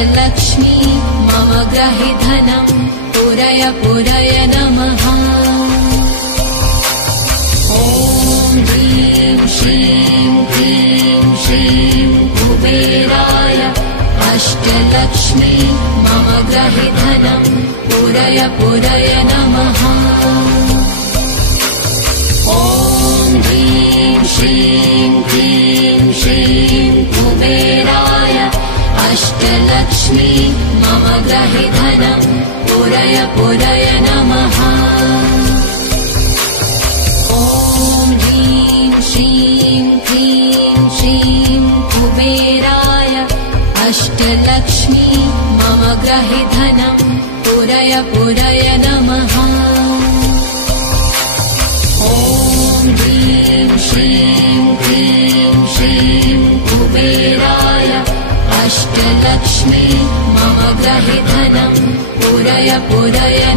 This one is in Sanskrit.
अष्टलक्ष्मी मम ग्रहे धनम् पुरय पुरय नमः। ॐ ह्रीं श्रीं क्लीं श्रीं कुबेराय अष्टलक्ष्मी मम ग्रहे धनम् पुरय पुरय नमः। ॐ ह्रीं श्रीं क्लीं श्रीं कुबेराय अष्टलक्ष्मी मम ग्रहे धनम् पुरय पुरय नमः। ॐ ह्रीं श्रीं क्लीं श्रीं कुबेराय अष्टलक्ष्मी मम ग्रहे धनम् पुरय पुरय नमः। ॐ ह्रीं श्रीं क्लीं श्रीं कुबेराय अष्टलक्ष्मी मम ग्रहे धनम् पुरय पुरय